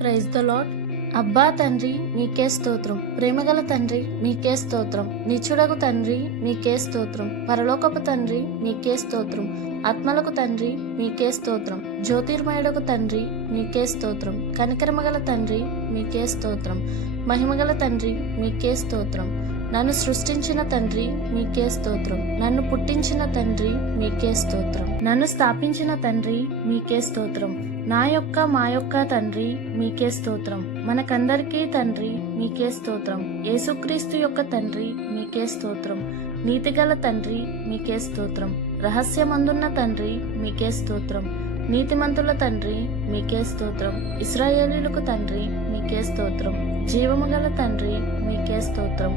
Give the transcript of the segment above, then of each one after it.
Praise the lord. అబ్బా తండ్రి మీకే స్తోత్రం, ప్రేమగల తండ్రి మీకే స్తోత్రం, నిచ్చుడగు తండ్రి మీకే స్తోత్రం, పరలోకపు తండ్రి మీకే స్తోత్రం, ఆత్మలకు తండ్రి మీకే స్తోత్రం, జ్యోతిర్మయుడకు తండ్రి మీకే స్తోత్రం, కనికరమగల తండ్రి మీకే స్తోత్రం, మహిమగల తండ్రి మీకే స్తోత్రం, నన్ను సృష్టించిన తండ్రి మీకే స్తోత్రం, నన్ను పుట్టించిన తండ్రి మీకే స్తోత్రం, నన్ను స్థాపించిన తండ్రి మీకే స్తోత్రం, నా యొక్క మా యొక్క తండ్రి మీకే స్తోత్రం, మనకందరికీ తండ్రి మీకే స్తోత్రం, యేసుక్రీస్తు యొక్క తండ్రి మీకే స్తోత్రం, నీతిగల తండ్రి మీకే స్తోత్రం, రహస్యమందున్న తండ్రి మీకే స్తోత్రం, నీతిమంతుల తండ్రి మీకే స్తోత్రం, ఇశ్రాయేలీయులకు తండ్రి మీకే స్తోత్రం, జీవము గల తండ్రి మీకే స్తోత్రం,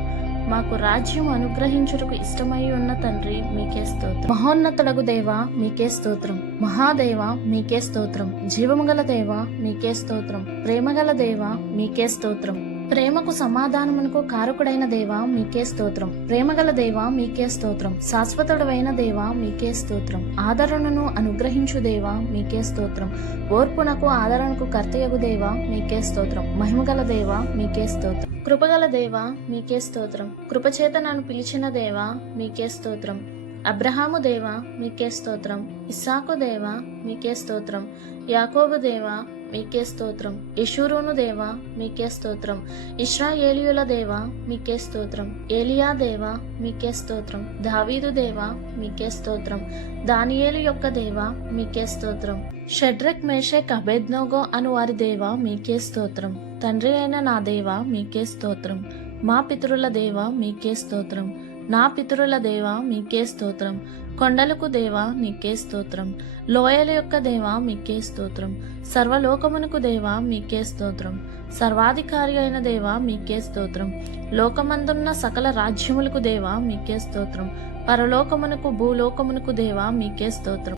మాకు రాజ్యం అనుగ్రహించుటకు ఇష్టమై ఉన్న తండ్రి మీకే స్తోత్రం, మహోన్నతుడగు దేవా మీకే స్తోత్రం, మహాదేవ మీకే స్తోత్రం, జీవము గల దేవా మీకే స్తోత్రం, ప్రేమగల దేవా మీకే స్తోత్రం, ప్రేమకు సమాధానమునకు కారకుడైన దేవా మీకే స్తోత్రం, ప్రేమగల దేవా మీకే స్తోత్రం, శాశ్వతుడైన దేవా మీకే స్తోత్రం, ఆదరణను అనుగ్రహించు దేవా మీకే స్తోత్రం, ఓర్పునకు ఆదరణకు కర్తయగు దేవా మీకే స్తోత్రం, మహిమగల దేవా మీకే స్తోత్రం, కృపగల దేవా మీకే స్తోత్రం, కృపచేత నన్ను పిలిచిన దేవా మీకే స్తోత్రం, అబ్రహాము దేవా మీకే స్తోత్రం, ఇస్సాకు దేవా మీకే స్తోత్రం, యాకోబు దేవా మీకే స్తోత్రం, యెషూరూను దేవా మీకే స్తోత్రం, ఇశ్రాయేలీయుల దేవా మీకే స్తోత్రం, ఏలియా దేవా మీకే స్తోత్రం, దావీదు దేవా మీకే స్తోత్రం, దానియేలు యొక్క దేవా మీకే స్తోత్రం, షడ్రక్ మేషక్ అబేద్నోగో అను వారి దేవా మీకే స్తోత్రం, తండ్రి అయిన నా దేవా మీకే స్తోత్రం, మా పితరుల దేవా మీకే స్తోత్రం, నా పితరుల దేవా మీకే స్తోత్రం, కొండలకు దేవా నీకే స్తోత్రం, లోయల యొక్క దేవా మీకే స్తోత్రం, సర్వలోకమునకు దేవా మీకే స్తోత్రం, సర్వాధికారి అయిన దేవా మీకే స్తోత్రం, లోకమందున్న సకల రాజ్యములకు దేవా మీకే స్తోత్రం, పరలోకమునకు భూలోకమునకు దేవా మీకే స్తోత్రం.